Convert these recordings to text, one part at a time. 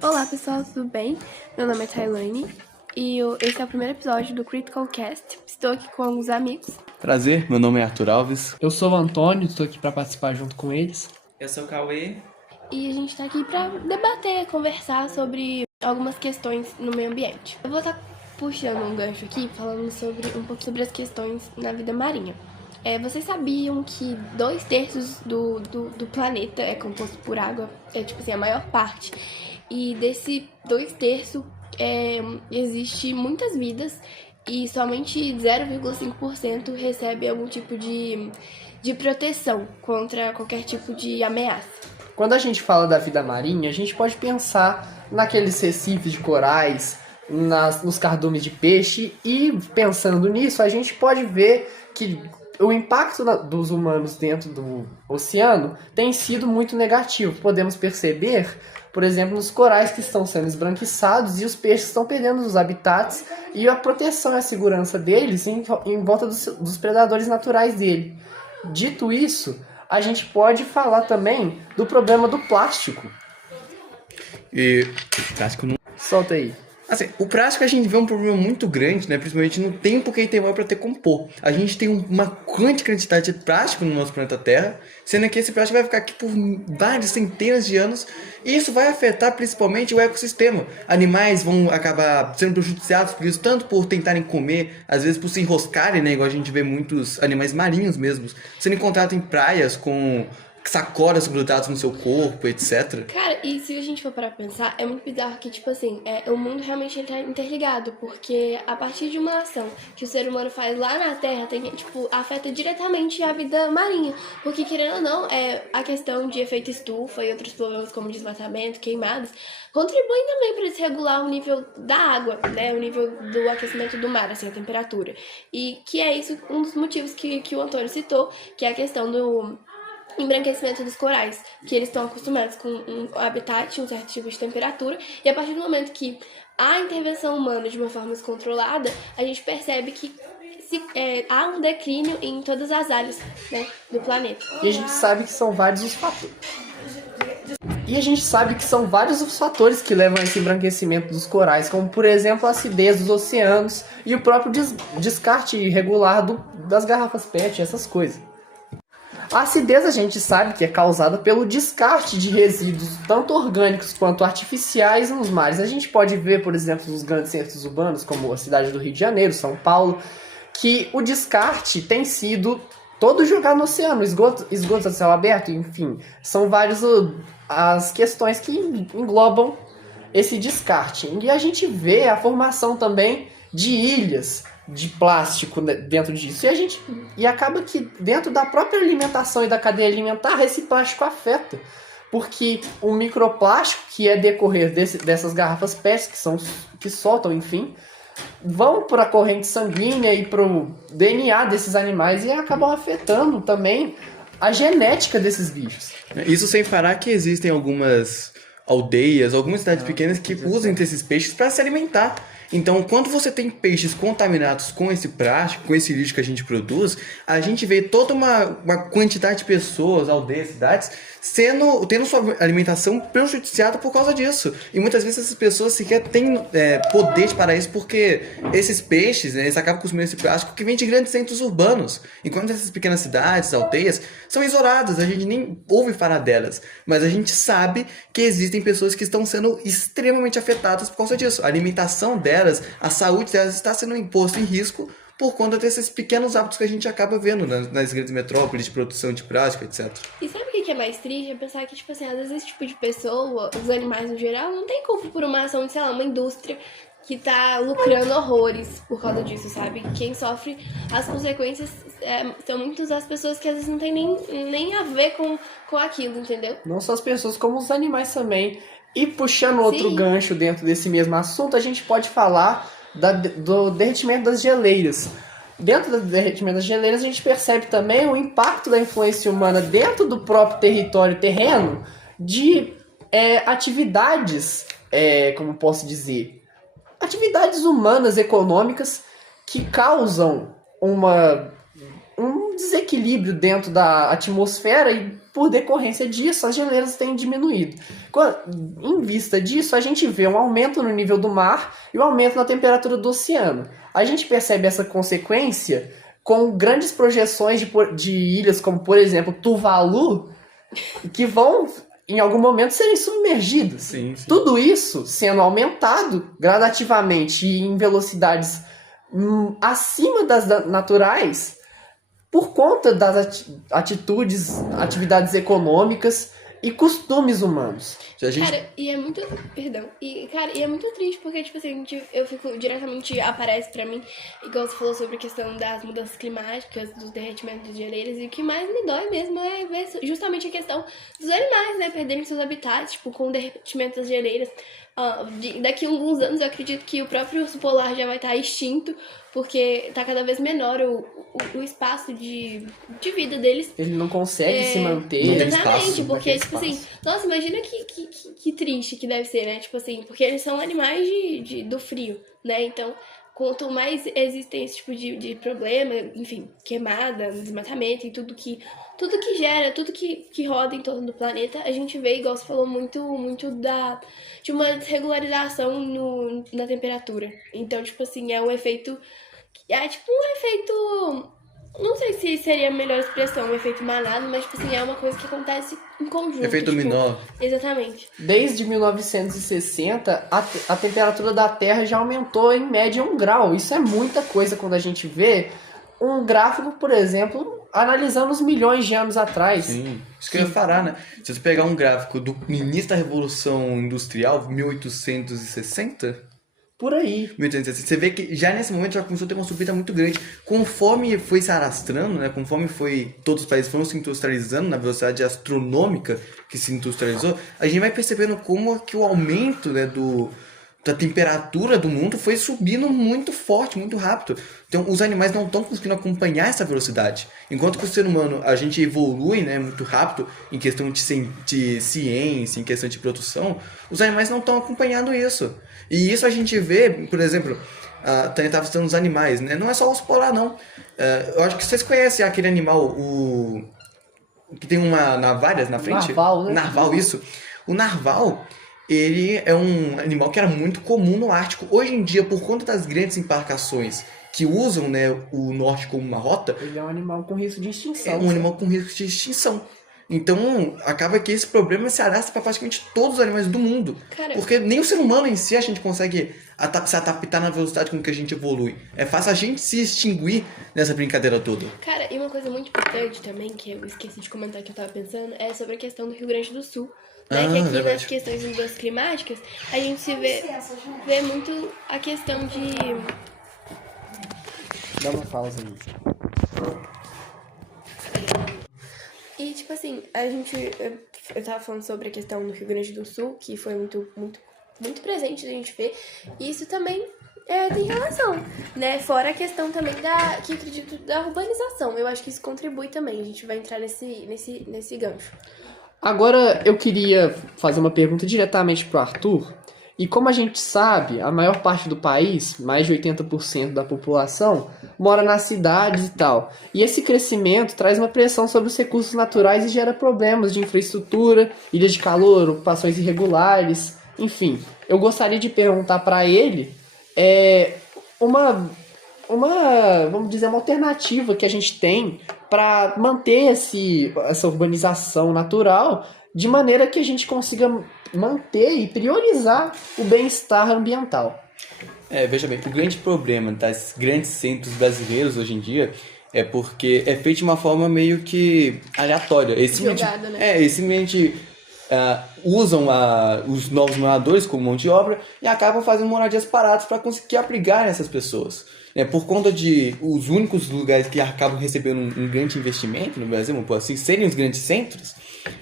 Olá pessoal, tudo bem? Meu nome é Tailane e esse é o primeiro episódio do Critical Cast. Estou aqui com alguns amigos. Prazer, meu nome é Arthur Alves. Eu sou o Antônio, estou aqui para participar junto com eles. Eu sou o Cauê. E a gente está aqui para debater, conversar sobre algumas questões no meio ambiente. Eu vou estar puxando um gancho aqui, falando um pouco sobre as questões na vida marinha. Vocês sabiam que 2/3 do planeta é composto por água? É tipo assim, a maior parte. E desse 2/3 existe muitas vidas e somente 0,5% recebe algum tipo de proteção contra qualquer tipo de ameaça. Quando a gente fala da vida marinha, a gente pode pensar naqueles recifes de corais, nos cardumes de peixe, e pensando nisso, a gente pode ver que o impacto dos humanos dentro do oceano tem sido muito negativo. Podemos perceber, por exemplo, nos corais que estão sendo esbranquiçados e os peixes estão perdendo os habitats e a proteção e a segurança deles em volta dos predadores naturais dele. Dito isso, a gente pode falar também do problema do plástico. E plástico não... Solta aí. Assim, o plástico a gente vê um problema muito grande, né? Principalmente no tempo que ele demora para decompor. A gente tem uma grande quantidade de plástico no nosso planeta Terra, sendo que esse plástico vai ficar aqui por várias centenas de anos, e isso vai afetar principalmente o ecossistema. Animais vão acabar sendo prejudicados por isso, tanto por tentarem comer, às vezes por se enroscarem, né? Igual a gente vê muitos animais marinhos mesmos, sendo encontrados em praias com sacolas grudadas no seu corpo, etc. Cara, e se a gente for parar pra pensar, é muito bizarro que, tipo assim, o mundo realmente tá interligado, porque a partir de uma ação que o ser humano faz lá na Terra, afeta diretamente a vida marinha. Porque, querendo ou não, a questão de efeito estufa e outros problemas como desmatamento, queimadas, contribuem também para desregular o nível da água, né? O nível do aquecimento do mar, assim, a temperatura. E que é isso um dos motivos que o Antônio citou, que é a questão do embranquecimento dos corais, que eles estão acostumados com um habitat, um certo tipo de temperatura, e a partir do momento que há intervenção humana de uma forma descontrolada, a gente percebe que há um declínio em todas as áreas, né, do planeta. E a gente sabe que são vários os fatores. Que levam a esse embranquecimento dos corais, como por exemplo a acidez dos oceanos e o próprio descarte irregular das garrafas PET, essas coisas. A acidez a gente sabe que é causada pelo descarte de resíduos tanto orgânicos quanto artificiais nos mares. A gente pode ver, por exemplo, nos grandes centros urbanos, como a cidade do Rio de Janeiro, São Paulo, que o descarte tem sido todo jogado no oceano, esgotos a céu aberto, enfim. São várias as questões que englobam esse descarte. E a gente vê a formação também de ilhas de plástico dentro disso. E acaba que dentro da própria alimentação e da cadeia alimentar, esse plástico afeta. Porque o microplástico, que é decorrer dessas garrafas PET, que soltam, enfim, vão para a corrente sanguínea e para o DNA desses animais e acabam afetando também a genética desses bichos. Isso sem falar que existem algumas aldeias, algumas cidades pequenas que usam esses peixes para se alimentar. Então, quando você tem peixes contaminados com esse plástico, com esse lixo que a gente produz, a gente vê toda uma quantidade de pessoas, aldeias, cidades, tendo sua alimentação prejudiciada por causa disso. E muitas vezes essas pessoas sequer têm poder para isso, porque esses peixes, né, eles acabam consumindo esse plástico que vem de grandes centros urbanos. Enquanto essas pequenas cidades, aldeias, são isoladas, a gente nem ouve falar delas. Mas a gente sabe que existem pessoas que estão sendo extremamente afetadas por causa disso. A alimentação delas, a saúde delas está sendo imposta em risco por conta desses pequenos hábitos que a gente acaba vendo nas grandes metrópoles de produção de plástico, etc. E sabe o que é mais triste? É pensar que, tipo assim, às vezes esse tipo de pessoa, os animais no geral, não tem culpa por uma ação de, sei lá, uma indústria que tá lucrando horrores por causa disso, sabe? Quem sofre as consequências são muitas as pessoas que às vezes não tem nem a ver com aquilo, entendeu? Não só as pessoas, como os animais também. E puxando outro gancho dentro desse mesmo assunto, a gente pode falar do derretimento das geleiras. Dentro do derretimento das geleiras, a gente percebe também o impacto da influência humana dentro do próprio território terreno de atividades, como posso dizer, atividades humanas, econômicas, que causam um desequilíbrio dentro da atmosfera e por decorrência disso, as geleiras têm diminuído. Em vista disso, a gente vê um aumento no nível do mar e um aumento na temperatura do oceano. A gente percebe essa consequência com grandes projeções de ilhas, como, por exemplo, Tuvalu, que vão, em algum momento, serem submergidas. Sim, sim. Tudo isso sendo aumentado gradativamente e em velocidades acima das naturais por conta das atividades econômicas e costumes humanos. Cara, e é muito... Perdão. E é muito triste, porque, tipo assim, eu fico diretamente... Aparece pra mim, igual você falou sobre a questão das mudanças climáticas, dos derretimentos de geleiras, e o que mais me dói mesmo é ver justamente a questão dos animais, né? Perderem seus habitats, tipo, com o derretimento das geleiras. Daqui a alguns anos, eu acredito que o próprio urso polar já vai estar extinto, porque tá cada vez menor o espaço de vida deles. Ele não consegue se manter. Exatamente, porque, tipo assim, nossa, imagina que triste que deve ser, né? Tipo assim, porque eles são animais do frio, né? Então, quanto mais existem esse tipo de problema, enfim, queimada, desmatamento e tudo que gera, tudo que roda em torno do planeta, a gente vê, igual você falou, muito de uma desregularização na temperatura. Então, tipo assim, é um efeito... Não sei se seria a melhor expressão, um efeito manada, mas, tipo assim, é uma coisa que acontece em conjunto. Efeito dominó. Exatamente. Desde 1960, a temperatura da Terra já aumentou em média 1 grau. Isso é muita coisa quando a gente vê um gráfico, por exemplo, analisando os milhões de anos atrás. Sim, isso que eu ia falar, né? Se você pegar um gráfico do início da Revolução Industrial, 1860... Por aí. 1860, você vê que já nesse momento já começou a ter uma subida muito grande. Conforme foi se alastrando, né? Conforme todos os países foram se industrializando na velocidade astronômica que se industrializou, a gente vai percebendo como que o aumento, né, da temperatura do mundo foi subindo muito forte, muito rápido. Então os animais não estão conseguindo acompanhar essa velocidade. Enquanto que o ser humano, a gente evolui, né, muito rápido em questão de ciência, em questão de produção, os animais não estão acompanhando isso. E isso a gente vê, por exemplo, também estava citando os animais, né? Não é só o urso polar, não. Eu acho que vocês conhecem aquele animal, que tem uma navalhas na frente. Narval, né? Narval, isso. O narval, ele é um animal que era muito comum no Ártico. Hoje em dia, por conta das grandes embarcações que usam, né, o norte como uma rota... Ele é um animal com risco de extinção. É um animal com risco de extinção. Então, acaba que esse problema se arrasta para praticamente todos os animais do mundo. Cara, porque nem o ser humano em si a gente consegue se adaptar na velocidade com que a gente evolui. É fácil a gente se extinguir nessa brincadeira toda. Cara, e uma coisa muito importante também, que eu esqueci de comentar que eu tava pensando, é sobre a questão do Rio Grande do Sul. Né? Que aqui verdade. nas questões de mudanças climáticas, a gente se vê muito a questão de... Dá uma pausa aí. E, tipo assim, eu tava falando sobre a questão do Rio Grande do Sul, que foi muito, muito, muito presente a gente ver. E isso também tem relação, né? Fora a questão também que eu acredito da urbanização. Eu acho que isso contribui também. A gente vai entrar nesse gancho. Agora, eu queria fazer uma pergunta diretamente pro Arthur. E como a gente sabe, a maior parte do país, mais de 80% da população, mora nas cidades e tal. E esse crescimento traz uma pressão sobre os recursos naturais e gera problemas de infraestrutura, ilhas de calor, ocupações irregulares, enfim. Eu gostaria de perguntar para ele vamos dizer, uma alternativa que a gente tem para manter essa urbanização natural de maneira que a gente consiga manter e priorizar o bem-estar ambiental. Veja bem, o grande problema das grandes centros brasileiros hoje em dia é porque é feito de uma forma meio que aleatória. Jogado, né? Eles simplesmente usam os novos moradores como mão de obra e acabam fazendo moradias paradas para conseguir abrigar essas pessoas. Por conta de os únicos lugares que acabam recebendo um grande investimento no Brasil, por assim, serem os grandes centros,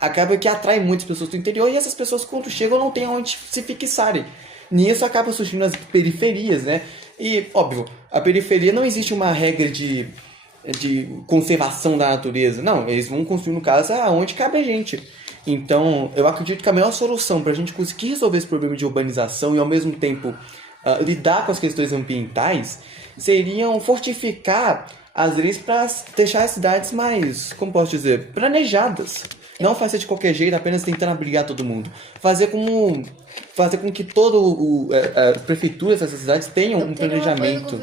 acaba que atrai muitas pessoas do interior e essas pessoas, quando chegam, não têm onde se fixarem. Nisso acaba surgindo as periferias, né? E, óbvio, a periferia não existe uma regra de conservação da natureza. Não, eles vão construindo casa aonde cabe a gente. Então, eu acredito que a melhor solução para a gente conseguir resolver esse problema de urbanização e, ao mesmo tempo, lidar com as questões ambientais seriam fortificar as leis para deixar as cidades mais, como posso dizer, planejadas. Não fazer de qualquer jeito, apenas tentando abrigar todo mundo. Fazer com que as prefeituras dessas cidades tenham um planejamento.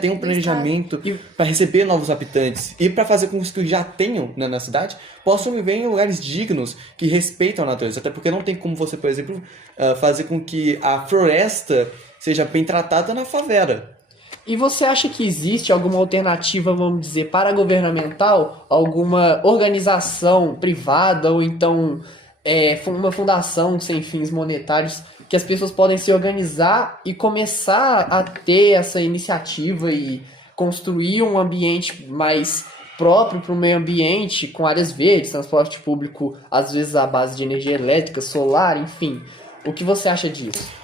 Tenham um planejamento para receber novos habitantes. E para fazer com que os que já tenham, né, na cidade possam viver em lugares dignos que respeitam a natureza. Até porque não tem como você, por exemplo, fazer com que a floresta seja bem tratada na favela. E você acha que existe alguma alternativa, vamos dizer, paragovernamental? Alguma organização privada ou então uma fundação sem fins monetários que as pessoas podem se organizar e começar a ter essa iniciativa e construir um ambiente mais próprio para o meio ambiente, com áreas verdes, transporte público, às vezes à base de energia elétrica, solar, enfim. O que você acha disso?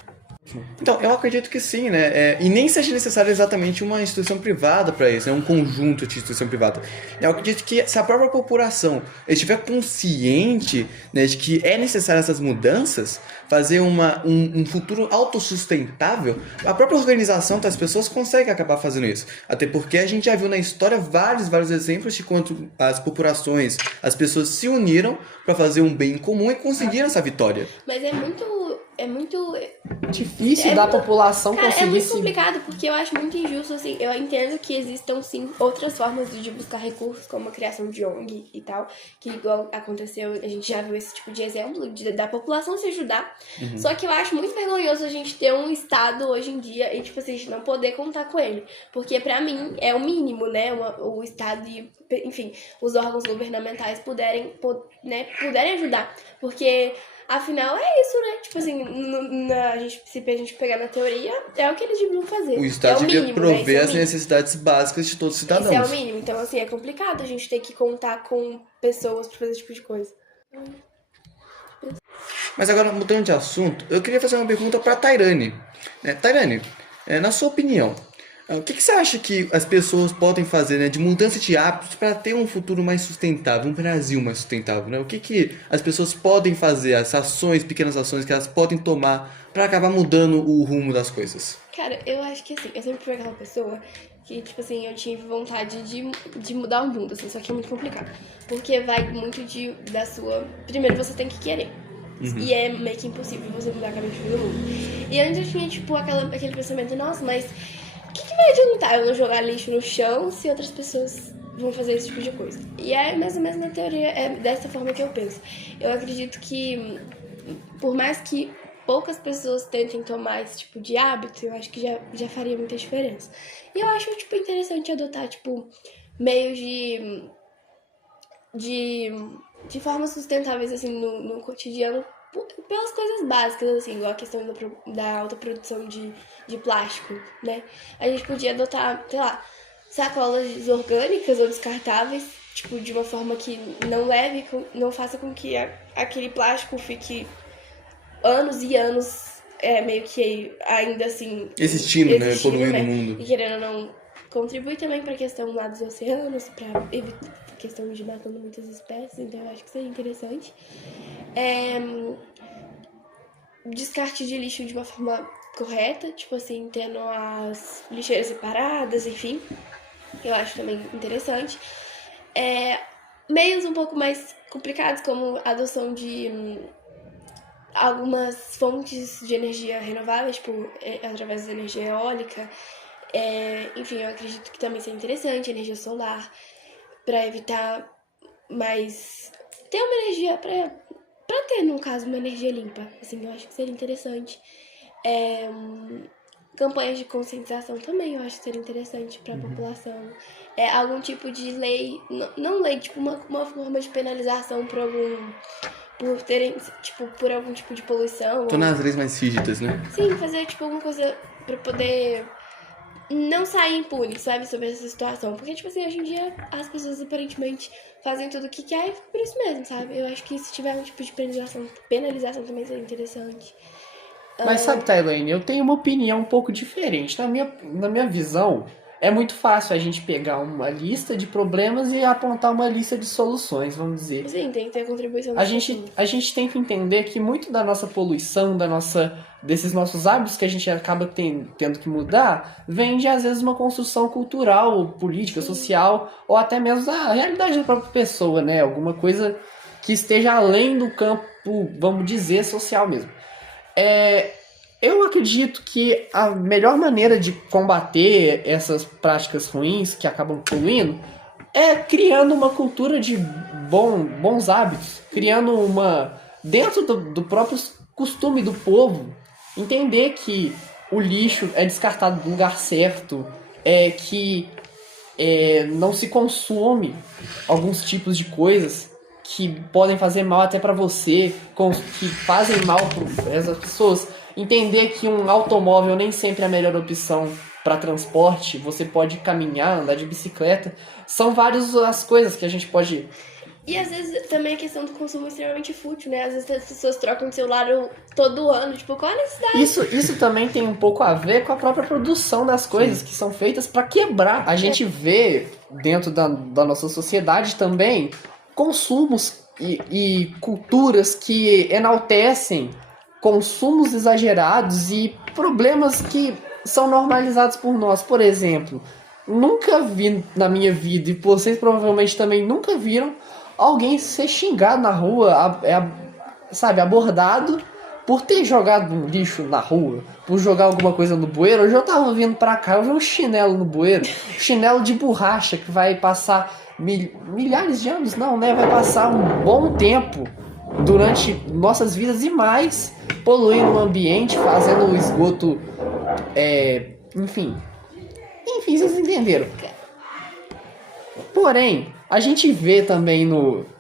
Então, eu acredito que sim, né? E nem seja necessário exatamente uma instituição privada para isso, um conjunto de instituição privada. Eu acredito que se a própria população estiver consciente, né, de que é necessário essas mudanças, fazer um futuro autossustentável, a própria organização das pessoas consegue acabar fazendo isso. Até porque a gente já viu na história vários exemplos de quanto as populações, as pessoas se uniram para fazer um bem comum e conseguiram essa vitória. Mas é muito difícil da população conseguir. É muito complicado, porque eu acho muito injusto, assim. Eu entendo que existam, sim, outras formas de buscar recursos, como a criação de ONG e tal, que igual aconteceu, a gente já viu esse tipo de exemplo, da população se ajudar. Só que eu acho muito vergonhoso a gente ter um Estado hoje em dia e, tipo assim, a gente não poder contar com ele. Porque, pra mim, é o mínimo, né? O Estado e, enfim, os órgãos governamentais puderem ajudar. Porque... afinal, é isso, né? Tipo assim, se a gente pegar na teoria, é o que eles deviam fazer. O Estado devia mínimo, prover né? as necessidades básicas de todos os cidadãos. Esse é o mínimo. Então, assim, é complicado a gente ter que contar com pessoas pra fazer esse tipo de coisa. Mas agora, mudando de assunto, eu queria fazer uma pergunta pra Tairane. Tairane, na sua opinião, o que você acha que as pessoas podem fazer, né, de mudança de hábitos para ter um futuro mais sustentável, um Brasil mais sustentável, né? O que as pessoas podem fazer, as ações, pequenas ações que elas podem tomar para acabar mudando o rumo das coisas? Cara, eu acho que assim, eu sempre fui aquela pessoa que, tipo assim, eu tive vontade de mudar o mundo, assim, só que é muito complicado. Porque vai muito da sua... Primeiro você tem que querer. E é meio que impossível você mudar a cabeça do mundo. E antes eu tinha, tipo, aquele pensamento, nossa, mas... o que vai adiantar eu não jogar lixo no chão se outras pessoas vão fazer esse tipo de coisa? E é mais ou menos na teoria, é dessa forma que eu penso. Eu acredito que, por mais que poucas pessoas tentem tomar esse tipo de hábito, eu acho que já faria muita diferença. E eu acho, tipo, interessante adotar, tipo, meios de formas sustentáveis, assim, no cotidiano, pelas coisas básicas, assim, igual a questão da alta produção de plástico, né? A gente podia adotar, sei lá, sacolas orgânicas ou descartáveis, tipo, de uma forma que não faça com que aquele plástico fique anos e anos, meio que ainda assim... existindo, né? Poluindo o mundo. E querendo ou não, contribui também pra questão lá dos oceanos, pra evitar a questão de matando muitas espécies, então eu acho que seria interessante. Descarte de lixo de uma forma correta, tipo assim, tendo as lixeiras separadas, enfim. Eu acho também interessante. Meios um pouco mais complicados, como a adoção de algumas fontes de energia renováveis, tipo, através da energia eólica. Enfim, eu acredito que também seria interessante, energia solar, para evitar mais... ter uma energia pra ter, no caso, uma energia limpa. Assim, eu acho que seria interessante. Campanhas de conscientização também eu acho que seria interessante pra população. Algum tipo de lei, não lei, tipo uma forma de penalização por algum tipo de poluição. Tornar as leis mais rígidas, né? Sim, fazer tipo alguma coisa pra poder não sair impune, sabe, sobre essa situação. Porque, tipo assim, hoje em dia as pessoas aparentemente fazem tudo o que quer por isso mesmo, sabe? Eu acho que se tiver um tipo de penalização também seria interessante. Mas sabe, Tailane, eu tenho uma opinião um pouco diferente. Na minha visão, é muito fácil a gente pegar uma lista de problemas e apontar uma lista de soluções, vamos dizer. Sim, tem que ter a contribuição. A gente tem que entender que muito da nossa poluição, desses nossos hábitos que a gente acaba tendo que mudar, vem de, às vezes, uma construção cultural, política, social, ou até mesmo da realidade da própria pessoa, né? Alguma coisa que esteja além do campo, vamos dizer, social mesmo. Eu acredito que a melhor maneira de combater essas práticas ruins que acabam poluindo é criando uma cultura de bons hábitos, criando dentro do próprio costume do povo, entender que o lixo é descartado no lugar certo, que não se consome alguns tipos de coisas que podem fazer mal até para você, que fazem mal para essas pessoas. Entender que um automóvel nem sempre é a melhor opção para transporte, você pode caminhar, andar de bicicleta, são várias as coisas que a gente pode... E às vezes também a questão do consumo é extremamente fútil, né? Às vezes as pessoas trocam de celular todo ano, tipo, qual a necessidade? Isso também tem um pouco a ver com a própria produção das coisas que são feitas para quebrar. A gente vê dentro da nossa sociedade também consumos e culturas que enaltecem consumos exagerados e problemas que são normalizados por nós. Por exemplo, nunca vi na minha vida, e vocês provavelmente também nunca viram, alguém ser xingado na rua, sabe, abordado por ter jogado um lixo na rua, por jogar alguma coisa no bueiro. Hoje eu tava vindo pra cá, eu vi um chinelo no bueiro, chinelo de borracha que vai passar milhares de anos, não, né? Vai passar um bom tempo durante nossas vidas e mais, poluindo o ambiente, fazendo o esgoto, enfim, vocês entenderam. Porém, a gente vê também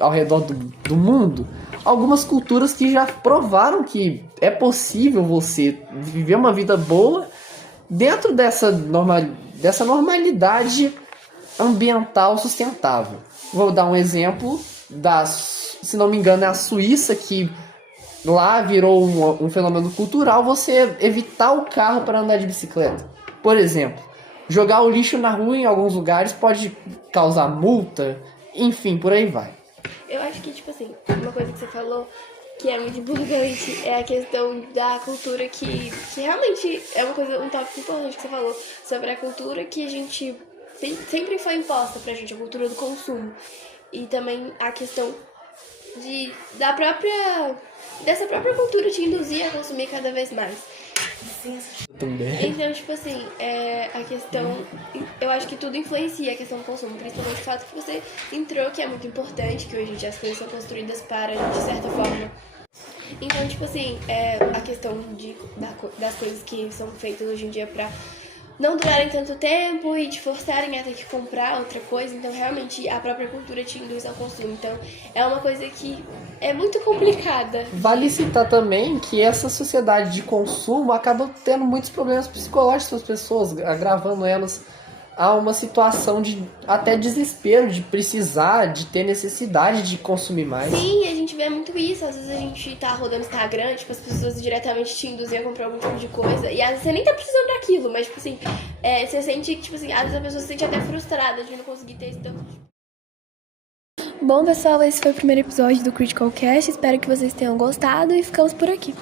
ao redor do mundo algumas culturas que já provaram que é possível você viver uma vida boa dentro dessa normalidade ambiental sustentável. Vou dar um exemplo se não me engano, é a Suíça, que lá virou um fenômeno cultural você evitar o carro para andar de bicicleta. Por exemplo, jogar o lixo na rua em alguns lugares pode causar multa, enfim, por aí vai. Eu acho que, tipo assim, uma coisa que você falou que é muito importante é a questão da cultura que realmente é um tópico importante que você falou, sobre a cultura que a gente sempre foi imposta pra gente, a cultura do consumo. E também a questão dessa própria cultura te induzir a consumir cada vez mais. Também. Então, tipo assim, a questão... Eu acho que tudo influencia a questão do consumo, principalmente o fato que você entrou, que é muito importante, que hoje em dia as coisas são construídas de certa forma. Então, tipo assim, a questão das coisas que são feitas hoje em dia pra não durarem tanto tempo e te forçarem a ter que comprar outra coisa. Então, realmente, a própria cultura te induz ao consumo. Então, é uma coisa que é muito complicada. Vale citar também que essa sociedade de consumo acaba tendo muitos problemas psicológicos das pessoas, agravando elas a uma situação de até desespero, de precisar, de ter necessidade de consumir mais. Sim, a gente vê muito isso. Às vezes a gente tá rodando Instagram, tipo, as pessoas diretamente te induzem a comprar algum tipo de coisa. E às vezes você nem tá precisando daquilo, mas, tipo assim, você sente que, tipo assim, às vezes a pessoa se sente até frustrada de não conseguir ter esse tanto. Bom, pessoal, esse foi o primeiro episódio do Critical Cast. Espero que vocês tenham gostado e ficamos por aqui.